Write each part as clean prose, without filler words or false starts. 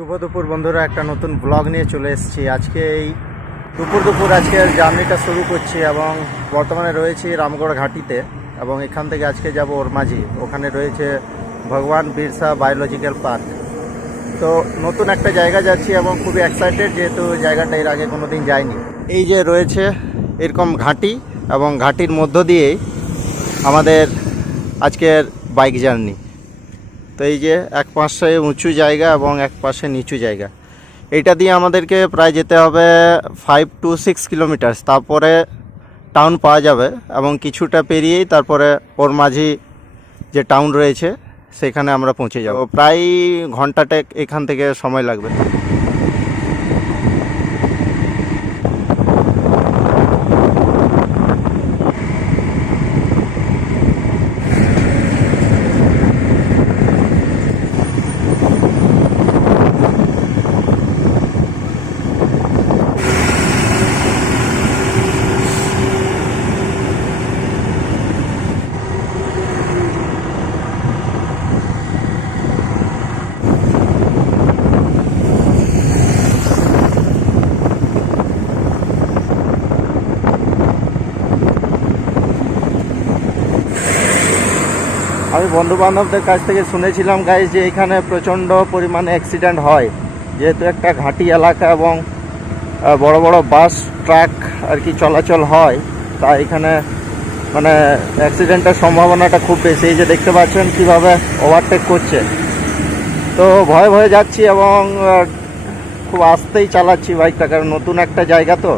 শুভ দুপুর বন্ধুরা, একটা নতুন ব্লগ নিয়ে চলে এসেছি। আজকে এই দুপুর আজকের জার্নিটা শুরু করছি এবং বর্তমানে রয়েছি রামগড় ঘাটিতে এবং এখান থেকে আজকে যাব ওরমাঝি। ওখানে রয়েছে ভগবান বিরসা বায়োলজিক্যাল পার্ক। তো নতুন একটা জায়গা যাচ্ছি এবং খুবই এক্সাইটেড, যেহেতু জায়গাটা এর আগে কোনো দিন যায়নি। এই যে রয়েছে এরকম ঘাটি এবং ঘাটির মধ্য দিয়েই আমাদের আজকের বাইক জার্নি। তো এই যে এক পাশে উঁচু জায়গা এবং এক পাশে নিচু জায়গা, এইটা দিয়ে আমাদেরকে প্রায় যেতে হবে 5 to 6 কিলোমিটার। তারপরে টাউন পাওয়া যাবে এবং কিছুটা পেরিয়েই তারপরে ওরমাঝি যে টাউন রয়েছে সেখানে আমরা পৌঁছে যাব। প্রায় ঘন্টাটেক এখান থেকে সময় লাগবে। আমি বন্ধুবান্ধবদের কাছ থেকে শুনেছিলাম গাইজ যে এখানে প্রচণ্ড পরিমাণে অ্যাক্সিডেন্ট হয়, যেহেতু একটা ঘাটি এলাকা এবং বড় বড় বাস ট্রাক আর কি চলাচল হয়, তাই এখানে মানে অ্যাক্সিডেন্টের সম্ভাবনাটা খুব বেশি। এই যে দেখতে পাচ্ছেন কীভাবে ওভারটেক করছে। তো ভয়ে ভয়ে যাচ্ছি এবং খুব আস্তেই চালাচ্ছি বাইকটা, কারণ নতুন একটা জায়গা তো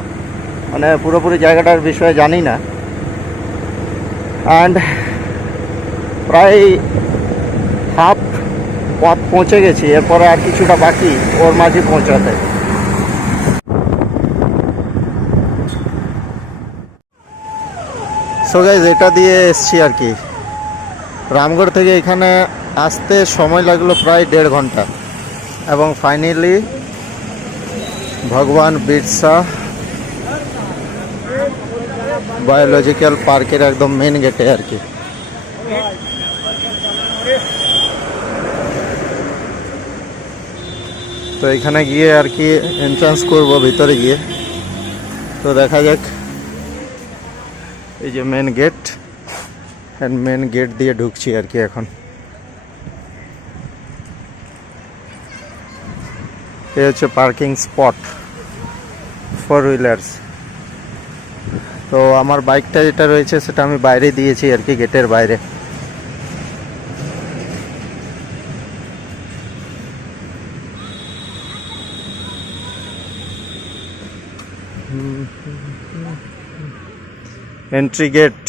মানে পুরোপুরি জায়গাটার বিষয়ে জানি না। অ্যান্ড প্রায় হাফ পথ পৌঁছে গেছি, এরপরে আর কিছুটা বাকি ওরমাঝি পৌঁছাতে। সো গাইজ, এটা দিয়ে এসছি আর কি। রামগড় থেকে এখানে আসতে সময় লাগলো প্রায় 1.5 ঘন্টা এবং ফাইনালি ভগবান বিরসা বায়োলজিক্যাল পার্কের একদম মেন গেটে আর কি। তো এখানে গিয়ে আর কি এন্ট্রান্স করবো ভিতরে গিয়ে। তো দেখা যাক। এই যে main gate, and main gate দিয়ে ঢুকছি আর কি এখন। এই হচ্ছে পার্কিং স্পট ফোর হুইলার্স। তো আমার বাইকটা যেটা রয়েছে সেটা আমি বাইরে দিয়েছি আর কি, গেটের বাইরে। এন্ট্রি গেট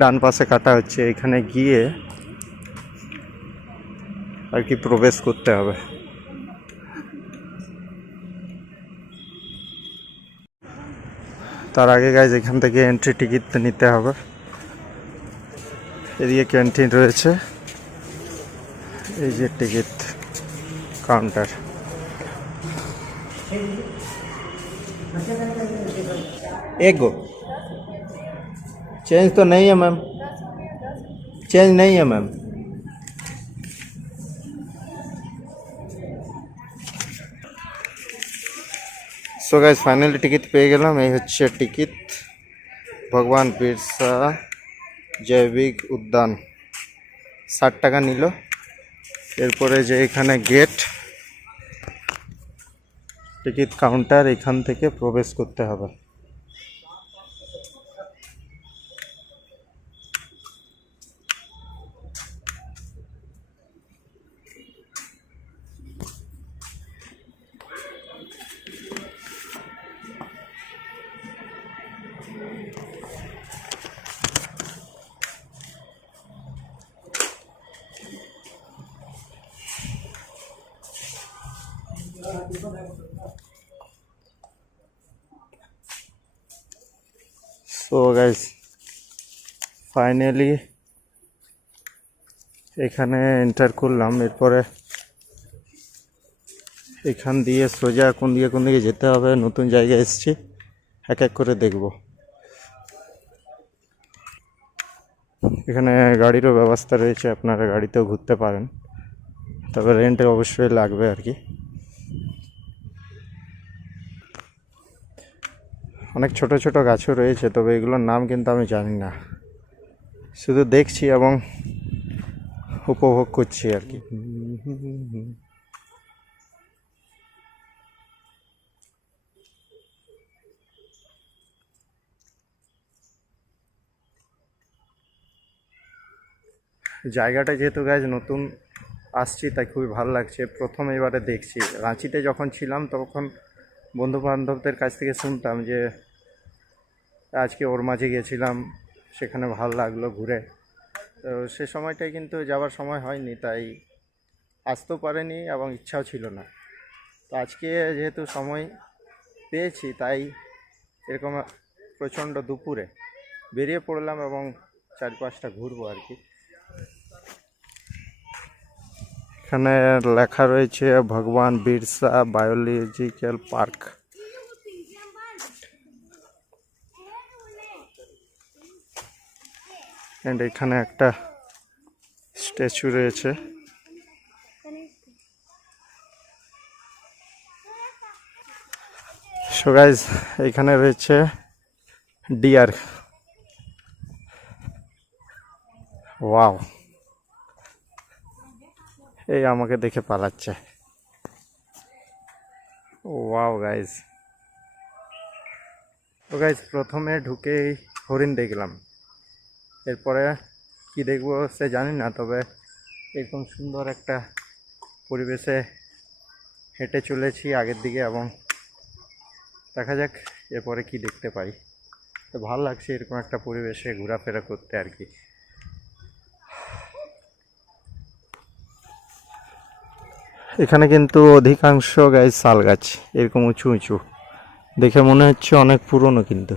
ডান পাশে কাটা হচ্ছে, এখানে গিয়ে আর কি প্রবেশ করতে হবে। তার আগে গাইজ এখান থেকে এন্ট্রি টিকিট নিতে হবে। এদিকে ক্যান্টিন রয়েছে, এই যে টিকিট কাউন্টার। एक गो चेंज तो नहीं है मैम, चेंज नहीं है ma'am. So guys finally ticket পেয়ে গেলাম। এই হচ্ছে টিকিট, ভগবান বিরসা জৈবিক উদ্যান। 60 টাকা নিল। এরপরে যে এখানে গেট, টিকিট কাউন্টার, এখান থেকে প্রবেশ করতে হবে। সো গাইস ফাইনালি এখানে এন্টার করলাম। এরপরে এখান দিয়ে সোজা কোন দিকে যেতে হবে, নতুন জায়গায় এসেছি, এক এক করে দেখব। এখানে গাড়িরও ব্যবস্থা রয়েছে, আপনারা গাড়িতেও ঘুরতে পারেন। তবে রেন্ট অবশ্যই লাগবে আর কি। অনেক ছোট ছোট গাছও রয়েছে, তবে এগুলোর নাম কিন্তু আমি জানি না, শুধু দেখছি এবং উপভোগ করছি আর কি। জায়গাটা যেহেতু গাছ নতুন আসছি, তাই খুবই ভালো লাগছে। প্রথম এবারে দেখছি। রাঁচিতে যখন ছিলাম তখন বন্ধু বান্ধবদের কাছ থেকে শুনতাম যে আজকে ওর মাঝে গেছিলাম, সেখানে ভালো লাগলো ঘুরে। তো সে সময়টাই কিন্তু যাওয়ার সময় হয়নি, তাই আসতেও পারেনি এবং ইচ্ছাও ছিল না। তো আজকে যেহেতু সময় পেয়েছি, তাই এরকম প্রচণ্ড দুপুরে বেরিয়ে পড়লাম এবং চারপাশটা ঘুরবো আর কি। এখানে লেখা রয়েছে ভগবান বিরসা বায়োলজিক্যাল পার্ক। এন্ড এখানে একটা স্ট্যাচু রয়েছে। সো গাইজ, এখানে রয়েছে ডিয়ার। ওয়াও, এই আমাকে দেখে পালাচ্ছে। Wow guys. তো গাইজ, প্রথমে ঢুকেই হরিণ দেখলাম। এরপরে কি দেখবো সে জানি না, তবে এরকম সুন্দর একটা পরিবেশে হেঁটে চলেছি আগের দিকে, এবং দেখা যাক এরপরে কি দেখতে পাই। তো ভালো লাগছে এরকম একটা পরিবেশে ঘোরাফেরা করতে আর কি। এখানে কিন্তু অধিকাংশ গাছ শাল গাছ, এরকম উঁচু উঁচু, দেখে মনে হচ্ছে অনেক পুরনো কিন্তু।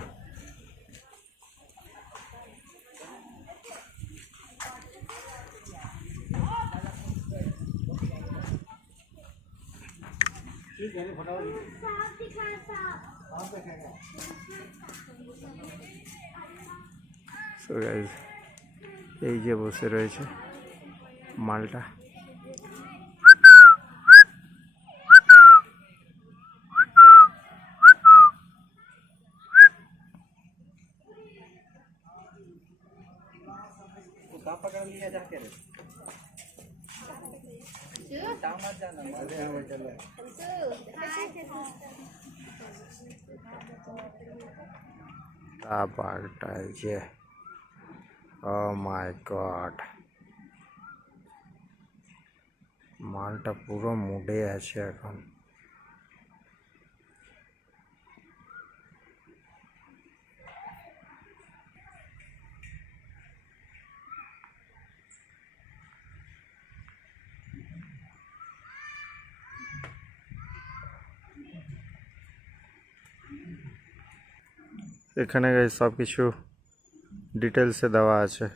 সো গাইজ, এই যে বসে রয়েছে মালটা। বাঘটা এই যে, ও মাই গড, মালটা পুরো মুডে আছে এখন। এখানে সব কিছু ডিটেলসে দেওয়া আছে।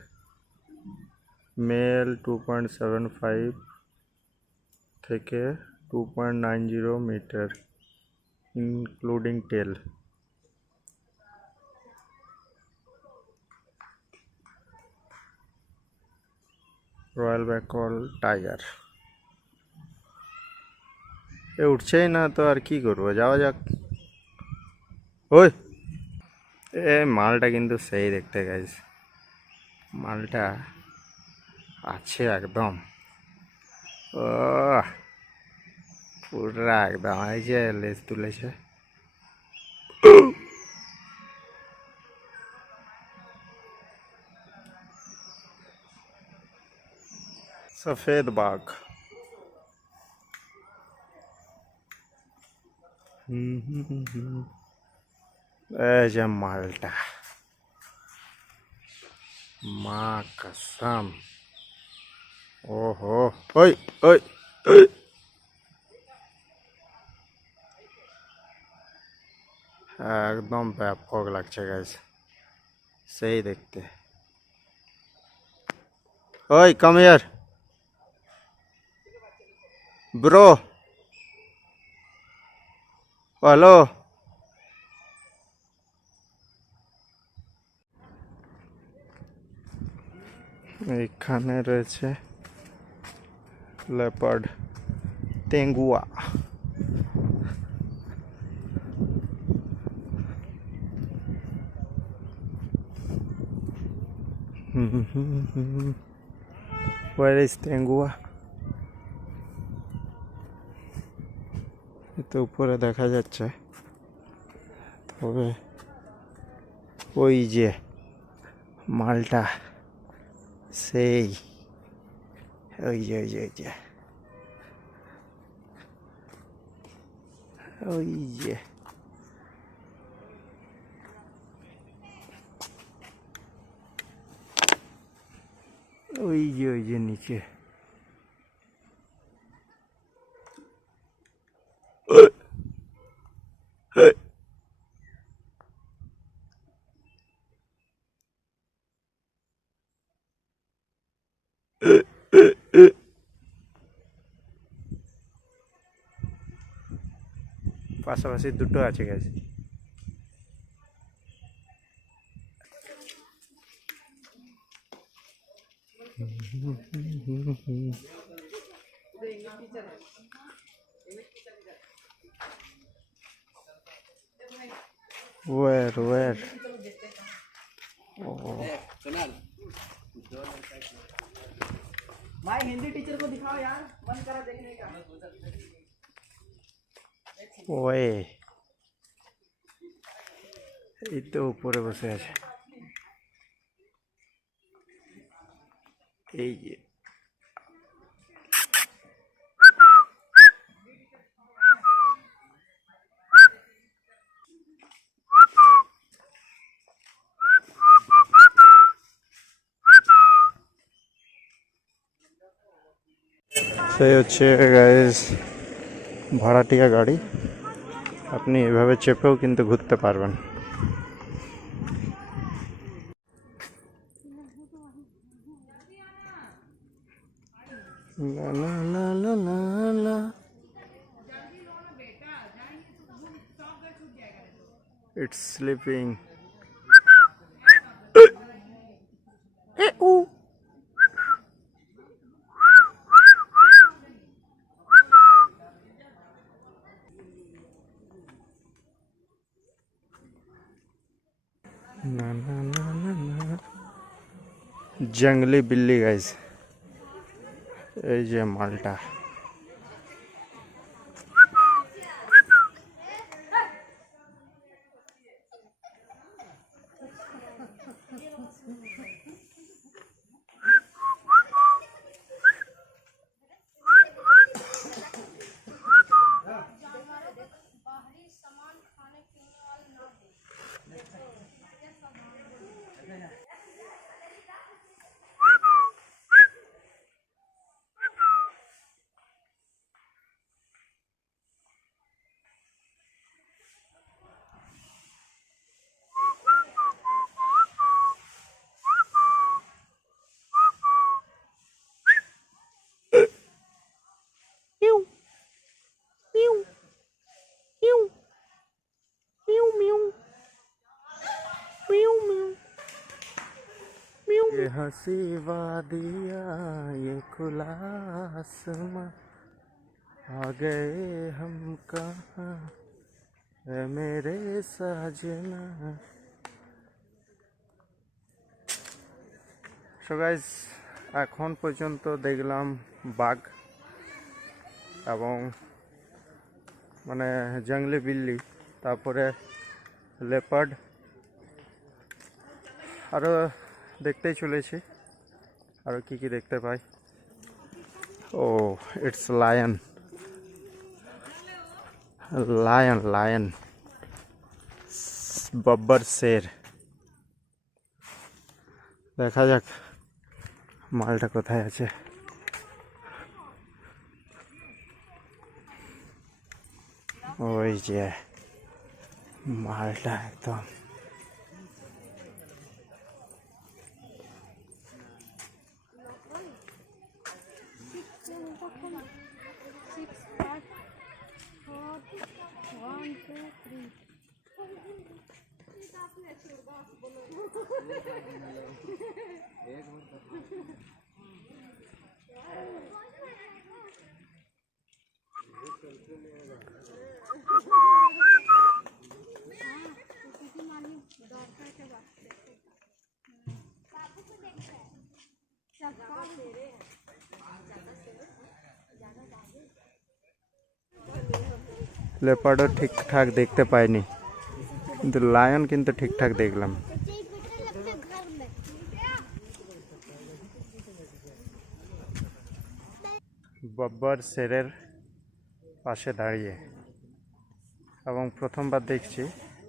মেল 2.75 থেকে 2.90 meter, including tail. Royal Bengal tiger. এ উঠছেই না, তো আর কি করবো, যাওয়া যাক। ওই, এ মালটা কিন্তু সেই দেখতে গাইস, মালটা আছে একদম। ও পুরা একদম, এই যে লেজ তুলেছে। सफेद बाघ। এই যে মালটা, মা কসম। ওহো, ওই ওই ওই, একদম ব্যাপক লাগছে গাইস, সেই দেখতে। ওই কাম হিয়ার ব্রো, হ্যালো। এখানে রয়েছে leopard, তেঙ্গুয়া। Where is তেঙ্গুয়া? এতো উপরে দেখা যাচ্ছে, তবে ওই যে মালটা সেই ওই যে ওই যে ওই যে ওই যে ওই যে নিচে। পাশাপাশি দুটো আছে গেছে। Where? भाई हिंदी टीचर को दिखाओ यार, बंद करा देखने का। ওয়ে এই তো উপরে বসে আছে, এই যে সেই হচ্ছে গাইস ভাড়াটিয়া গাড়ি। আপনি এভাবে চেপেও কিন্তু ঘুরতে পারবেন। লা লা লা লা লা লা। It's sleeping. না না না না না, জঙ্গলি বিল্লি গাইস, এই যে মালটা। ये हंसी वादिया ये खुला आसमां, आ गए हम कहाँ है मेरे साजना। সো গাইস এখন পর্যন্ত দেখলাম বাঘ এবং মানে জঙ্গলি বিল্লি, তারপরে লেপার্ড, আরও দেখতেই চলেছি আরও কি কি দেখতে পাই। Oh it's lion, lion lion, বব্বর শের। দেখা যাক মালটা কোথায় আছে। ওই যে মালটা একদম লেপার্ডও ঠিকঠাক দেখতে পাইনি, কিন্তু লায়ন কিন্তু ঠিকঠাক দেখলাম। বব্বর শেরের পাশে দাঁড়িয়ে এবং প্রথমবার দেখছি।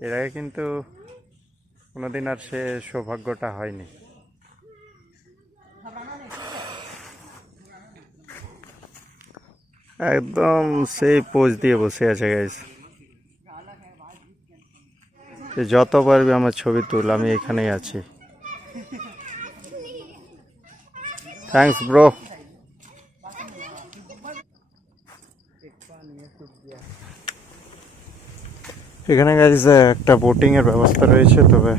এর আগে কিন্তু কোনোদিন আর সে সৌভাগ্যটা হয়নি। একদম সেই পোজ দিয়ে বসে আছে গাইস। যত পারবি আমার ছবি তুল, আমি এখানেই আছি। Thanks bro. এখানে গাইস একটা বোটিং এর ব্যবস্থা রয়েছে, তবে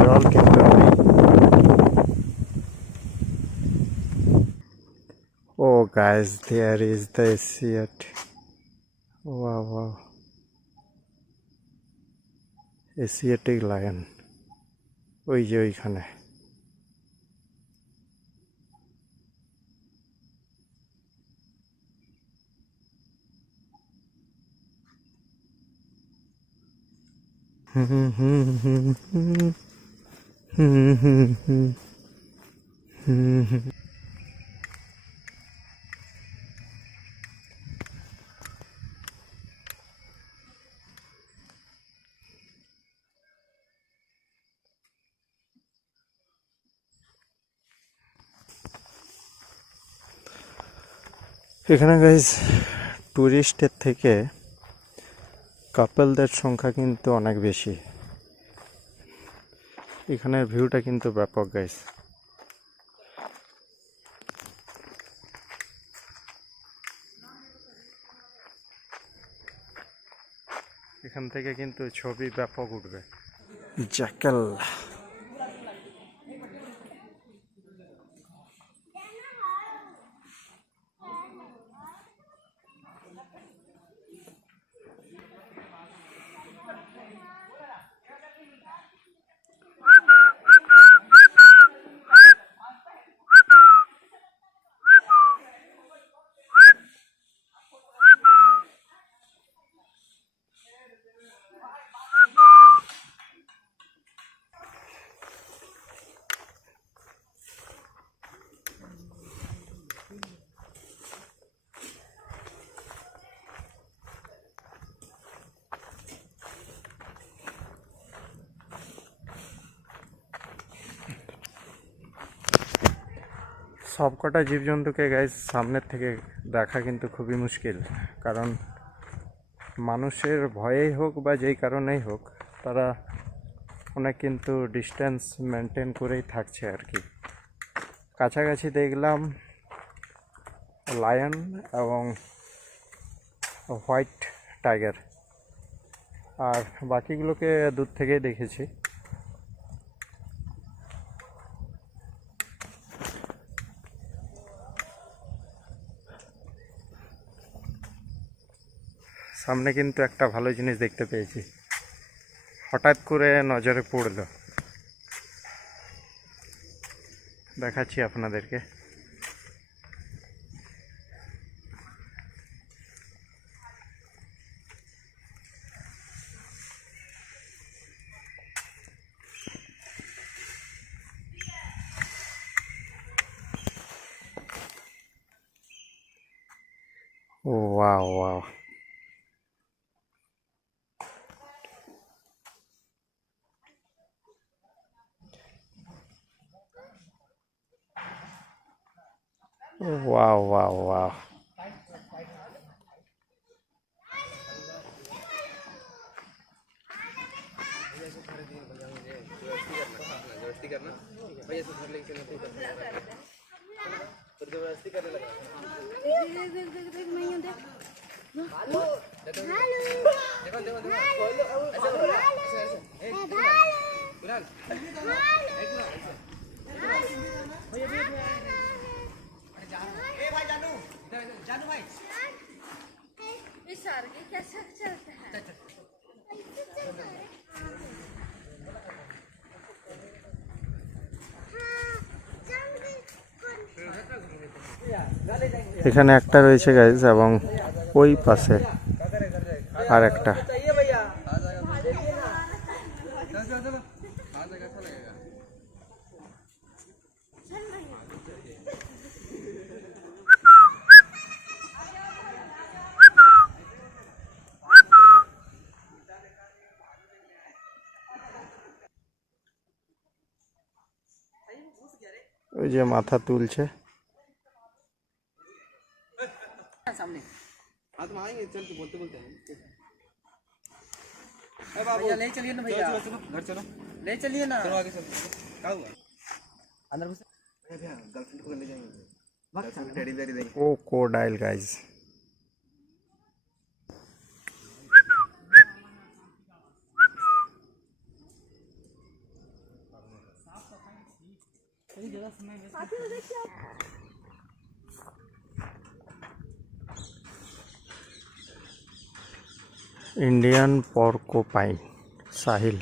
জল কিন্তু নেই। Oh guys, there is the Asiatic. Wow, wow. Asiatic lion. ওই যে ওইখানে। এখানে গাইজ টুরিস্টের থেকে কাপলদের সংখ্যা কিন্তু অনেক বেশি। এখানের ভিউটা কিন্তু ব্যাপক গাইজ। এখান থেকে কিন্তু ছবি ব্যাপক উঠবে। জ্যাকেল সবকটা জীবজন্তুকে গাইজ সামনের থেকে দেখা কিন্তু খুবই মুশকিল, কারণ মানুষের ভয়েই হোক বা যেই কারণেই হোক, তারা অনেক কিন্তু ডিস্টেন্স মেনটেন করেই থাকছে আর কি। কাছাকাছি দেখলাম লায়ন এবং হোয়াইট টাইগার, আর বাকিগুলোকে দূর থেকেই দেখেছি। সামনে কিন্তু একটা ভালো জিনিস দেখতে পেয়েছি, হঠাৎ করে নজরে পড়লো, দেখাচ্ছি আপনাদেরকে। Oh wow wow, wow, wow, wow. Sir ये कैसे चलता है ऐसे चलता है हाँ चल गई এখানে একটা রয়েছে গাইজ এবং ওই পাশে আর একটা। ওই যে মাথা তুলছে। सामने हाँ तुम आएंगे चल के बोलते बोलते हैं भैया ले चलिए ना भैया चलो चलो घर चलो ले चलिए ना चलो आगे चलो क्या हुआ अंदर घुस भैया गर्लफ्रेंड को ले जाएंगे गर्लफ्रेंड टेडी बेरी देंगे ও ক্রোকোডাইল গাইজ। ইন্ডিয়ান পর্কোপাইন শাহি।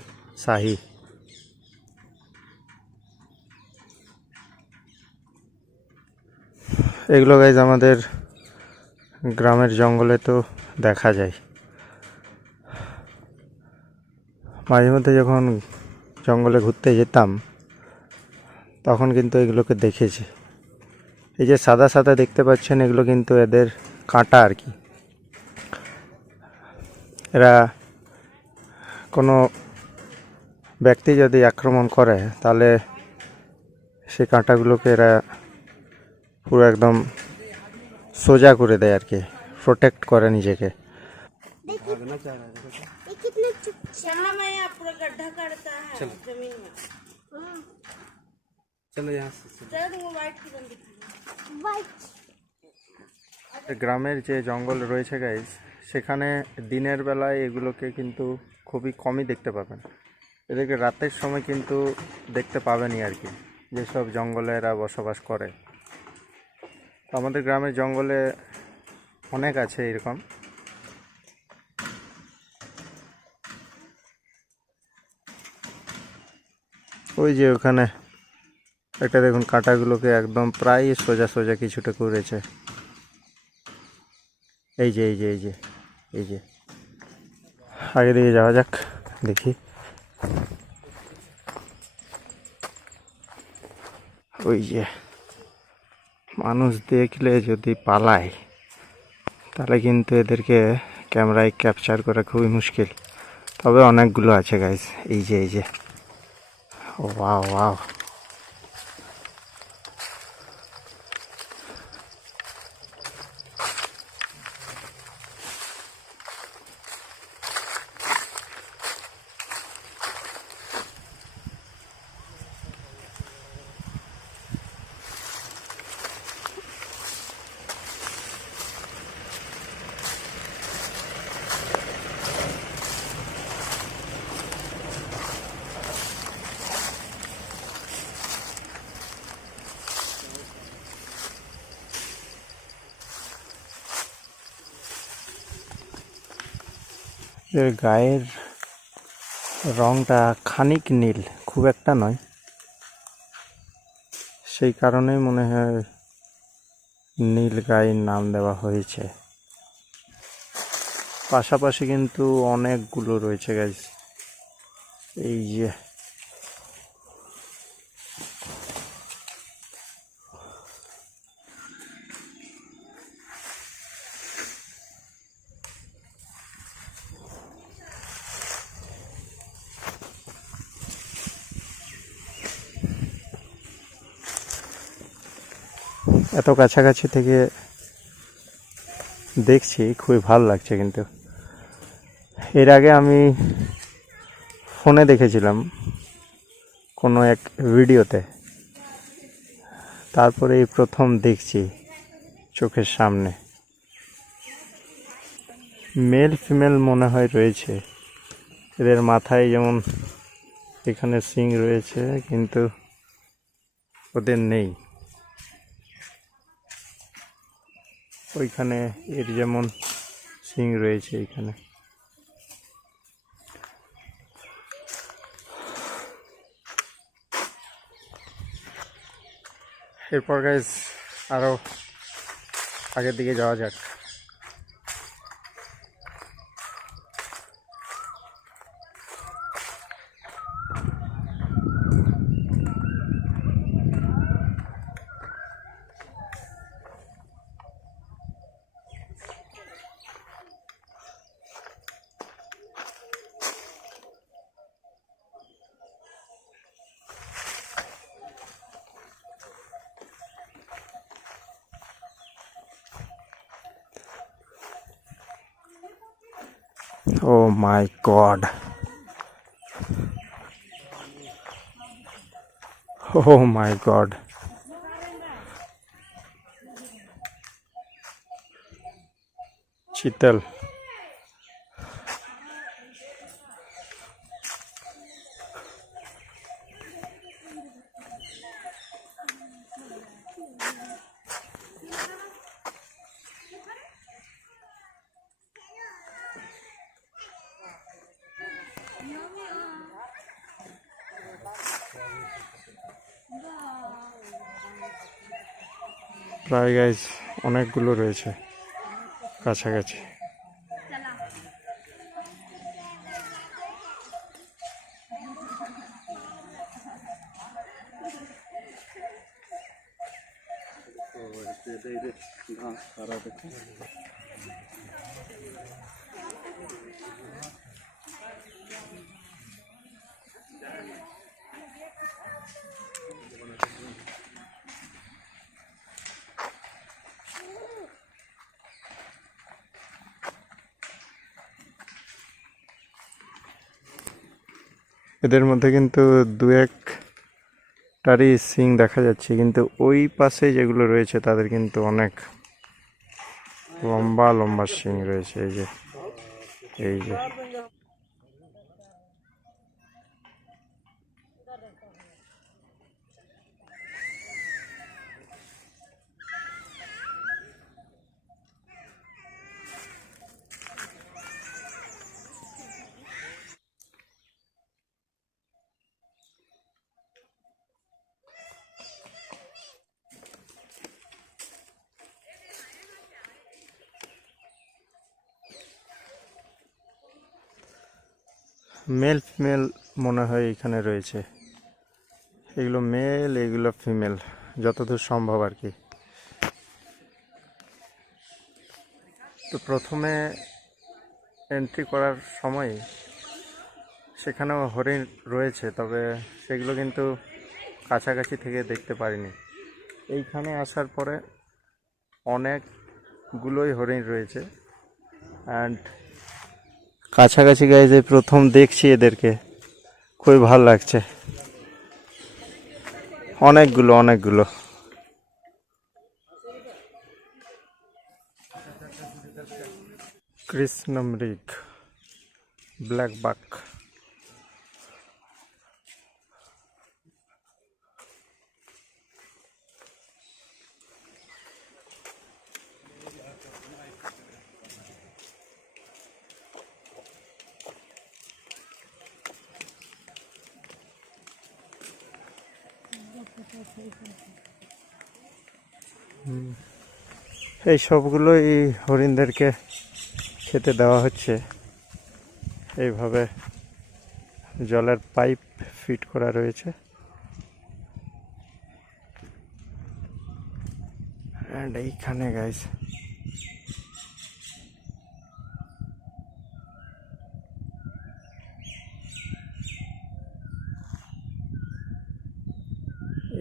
এগুলো গাইজ আমাদের গ্রামের জঙ্গলে তো দেখা যায়। মাঝে মধ্যে যখন জঙ্গলে ঘুরতে যেতাম তখন কিন্তু এগুলোকে দেখেছি। এই যে সাদা সাদা দেখতে পাচ্ছেন এগুলো কিন্তু এদের কাঁটা আর কি। এরা কোনো ব্যক্তি যদি আক্রমণ করে তাহলে সেই কাঁটাগুলোকে এরা পুরো একদম সোজা করে দেয় আর কি, প্রোটেক্ট করে নিজেকে। ये कितने चलना मैं यहाँ पूरा गड्ढा करता है जमीन में चलो यहाँ से चलो तुमको वाइट की बंदी वाइट গ্রামের যে জঙ্গল রয়েছে গাইজ সেখানে দিনের বেলায় এগুলোকে কিন্তু খুবই কমই দেখতে পাবেন। এদেরকে রাতের সময় কিন্তু দেখতে পাবেনই আর কি, যেসব জঙ্গলে এরা বসবাস করে। তো আমাদের গ্রামের জঙ্গলে অনেক আছে এরকম। ওই যে ওখানে একটা দেখুন কাঁটাগুলোকে একদম প্রায় সোজা সোজা কিছুটা করেছে। এই যে এই যে এই যে এই যে আগে দিকে যাওয়া যাক দেখি। ওই যে মানুষ দেখলে যদি পালায় তাহলে কিন্তু এদেরকে ক্যামেরায় ক্যাপচার করা খুবই মুশকিল। তবে অনেকগুলো আছে গাইজ। এই যে এই যে ওয়াও ওয়াও। এর গায়ের রংটা খানিক নীল, খুব একটা নয়, সেই কারণেই মনে হয় নীল গায়ের নাম দেওয়া হয়েছে। পাশাপাশি কিন্তু অনেকগুলো রয়েছে গাইস। এই যে এত কাছাকাছি থেকে দেখছি, খুবই ভালো লাগছে। কিন্তু এর আগে আমি ফোনে দেখেছিলাম কোনো এক ভিডিওতে, তারপরে এই প্রথম দেখছি চোখের সামনে। মেল ফিমেল মনে হয় রয়েছে এদের মাথায়, যেমন এখানে শিং রয়েছে কিন্তু ওদের নেই। ওইখানে এর যেমন সিং রয়েছে এখানে। এরপর গাইস আরো আগের দিকে যাওয়া যাক। Oh my god. Oh my god. চিতল। প্রায় গাইজ অনেকগুলো রয়েছে কাছাকাছি। এদের মধ্যে কিন্তু দু একটারই সিং দেখা যাচ্ছে, কিন্তু ওই পাশে যেগুলো রয়েছে তাদের কিন্তু অনেক লম্বা লম্বা সিং রয়েছে। এই যে মেল ফিমেল মনে হয় এখানে রয়েছে। এগুলো মেল, এগুলো ফিমেল, যতদূর সম্ভব আর কি। তো প্রথমে এন্ট্রি করার সময় সেখানেও হরিণ রয়েছে, তবে সেগুলো কিন্তু কাছাকাছি থেকে দেখতে পারিনি। এইখানে আসার পরে অনেকগুলোই হরিণ রয়েছে, অ্যান্ড কাছাকাছি গাইজে প্রথম দেখছি এদেরকে, খুবই ভালো লাগছে। অনেকগুলো কৃষ্ণমৃগ, ব্ল্যাক বাক। এই সবগুলোই হরিণদেরকে খেতে দেওয়া হচ্ছে। এইভাবে জলের পাইপ ফিট করা রয়েছে, অ্যান্ড এইখানে গাইস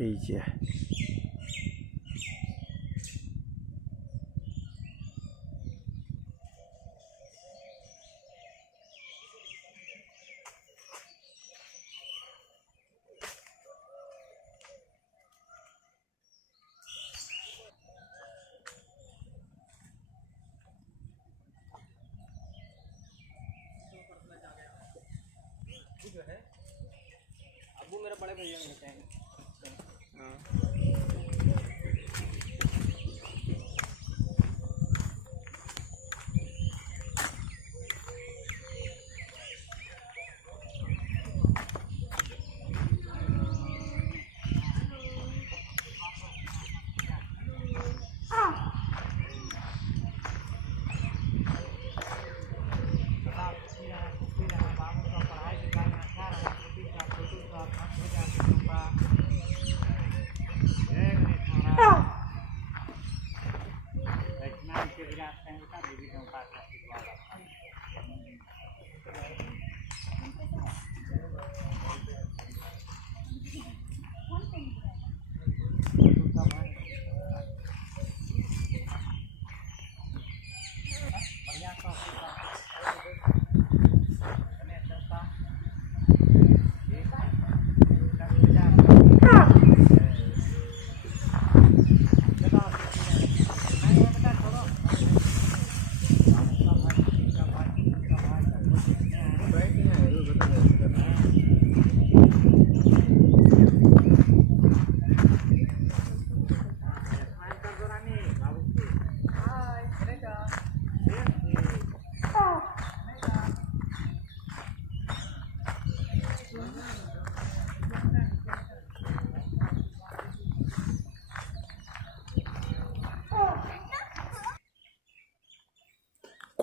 এই যে अबू मेरा बड़े भैया ने बताया।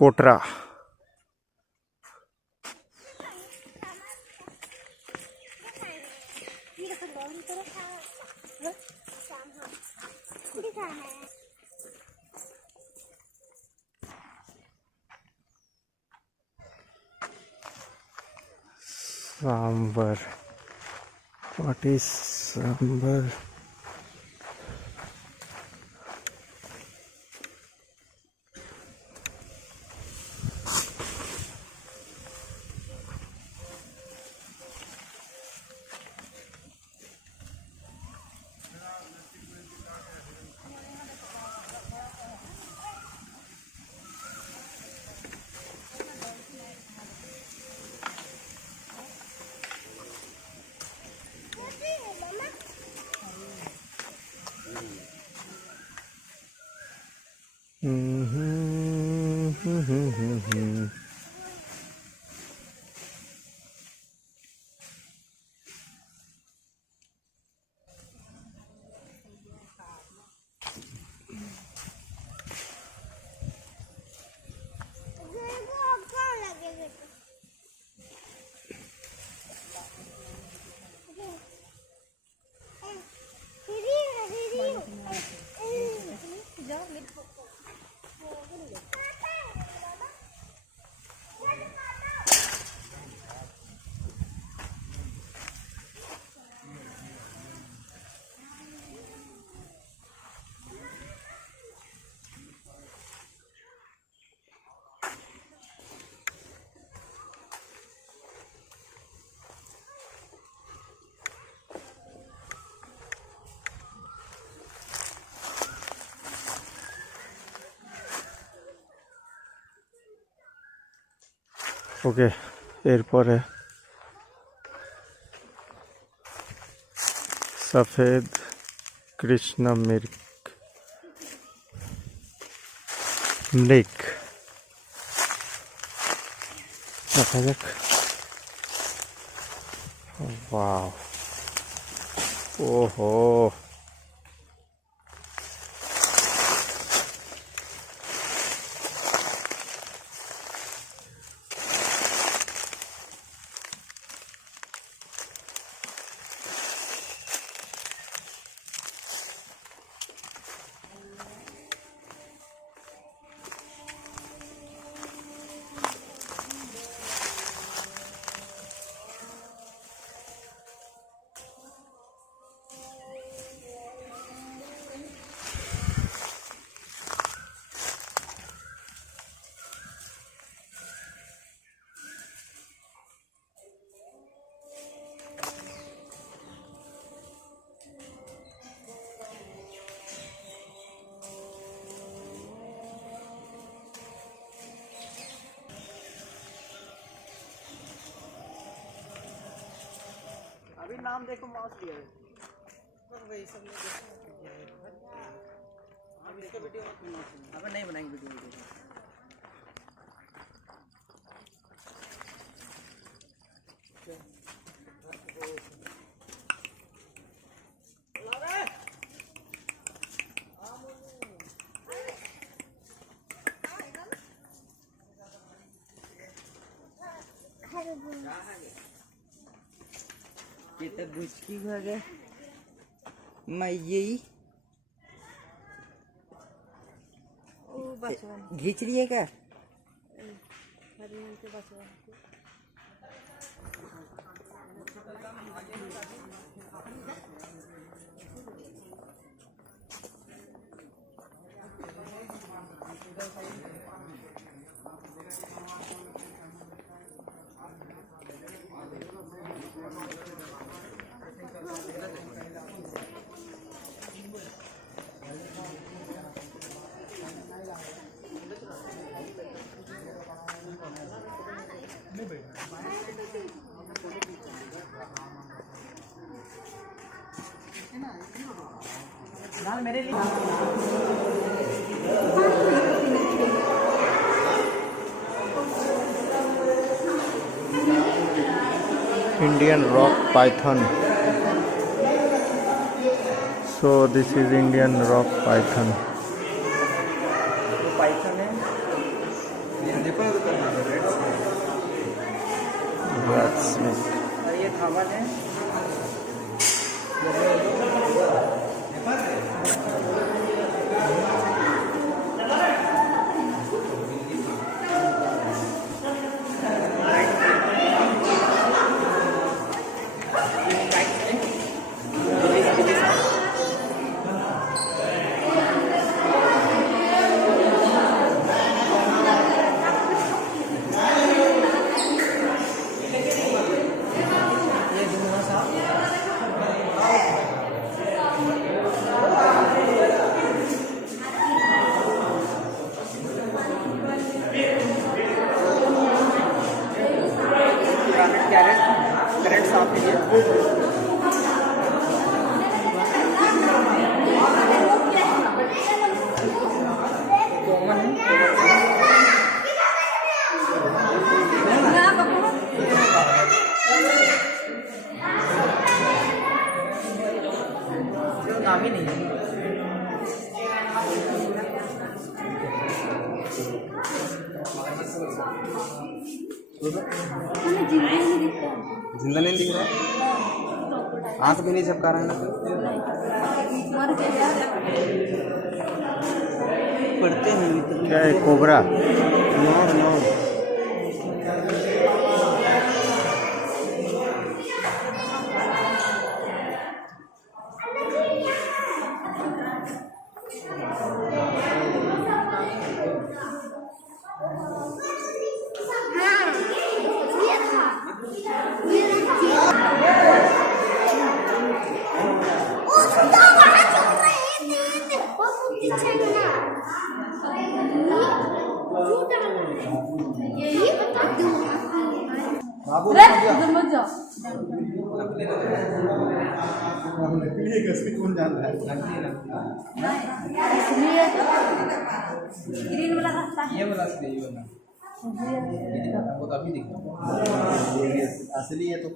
कोटरा। Sambar, what is sambar? ওকে, এরপরে সফেদ কৃষ্ণ মৃগ দেখা যাক। ওয়াও, ওহো, अभी नाम देखो, माउस दिया है बस वही सब ने देखो। अब इसका वीडियो अब नहीं बनाएंगे वीडियो। ये तो गुस्की घर है, मैं यही घींच रही है क्या? मेरे लिए Indian rock python. So this is Indian rock python. Python है। That's me. और ये खावन है। कैरेट साफ कीजिए। नाम ही नहीं है। जिंदा नहीं दिख रहा, आंख भी नहीं झपका रहा है ना। पढ़ते हैं क्या है कोबरा? नो नो ग्रीन वाला रास्ता है। ये वाला सही वाला वो तो अभी दिख रहा असली है तो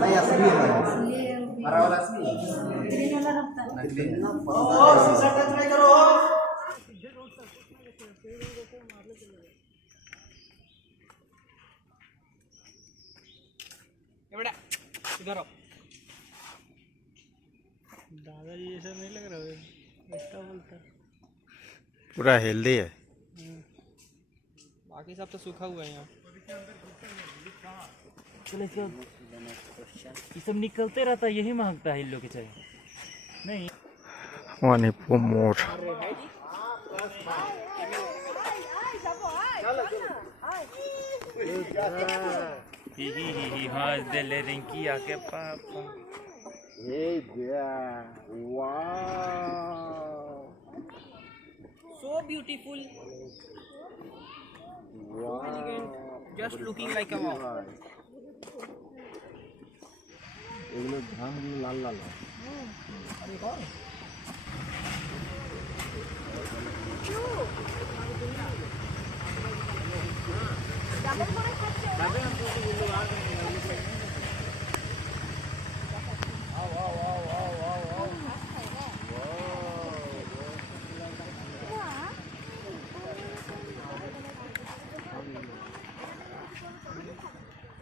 नहीं असली है हरा वाला असली ग्रीन वाला रास्ता है। नकली है। बेटा इधर आओ। दादाजी जैसा नहीं लग रहा है, एक्स्ट्रा बोलता। पूरा हेल्दी है। बाकी सब तो सूखा हुआ है यहाँ। ये सब निकलते रहता है, यही महकता है इन लोग के चाय नहीं। One hippo more. ही हंस दे ले रिंकी आके पापा। Hey there. Wow. So beautiful. Wow. Just looking like a wow. এগুলো ধানগুলো লাল লাল হয়।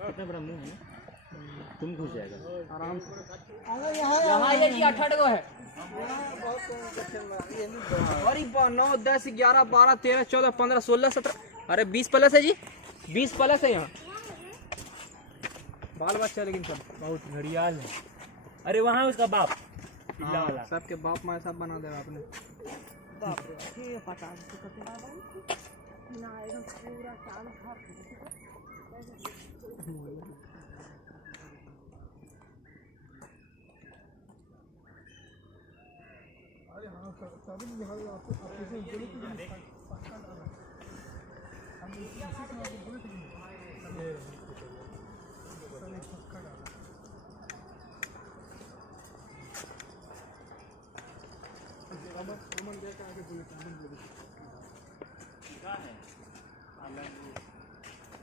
कितना बड़ा मुंह है ना, तुम घुस जाएगा आराम से। यहाँ ये जी 8 गो है। अरे 9 10 11 12 13 14 15 16 17 अरे 20 प्लस है जी, 20 प्लस है यहाँ। बाल बच्चा लेकिन सब बहुत घड़ियाल है। अरे वहाँ उसका बाप पिल्ला वाला। सबके बाप माँ सब बना दे आपने।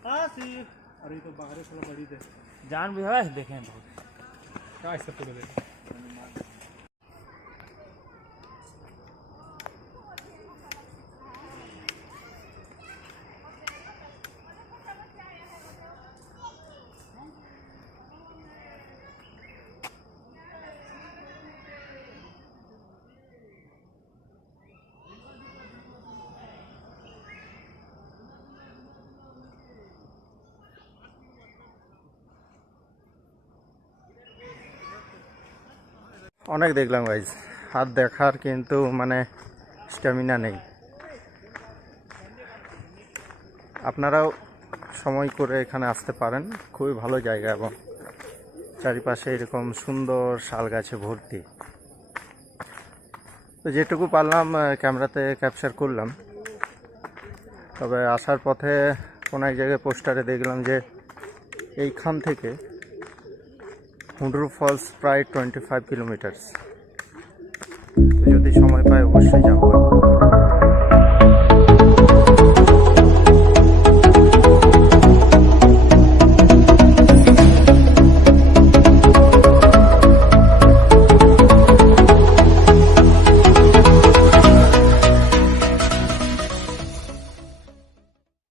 हाँ सिर्फ अरे तो बाहर थोड़ा बड़ी दे जान भी है देखें बहुत क्या इससे पूरे देखें। অনেক দেখলাম গাইজ, হাত দেখার কিন্তু মানে স্ট্যামিনা নেই। আপনারাও সময় করে এখানে আসতে পারেন, খুবই ভালো জায়গা এবং চারিপাশে এরকম সুন্দর শাল গাছে ভর্তি। তো যেটুকু পারলাম ক্যামেরাতে ক্যাপচার করলাম। তবে আসার পথে কোনো এক জায়গায় পোস্টারে দেখলাম যে এইখান থেকে হুডুর ফলস প্রায় 25 কিলোমিটার। যদি সময় পাই অবশ্যই যাবো।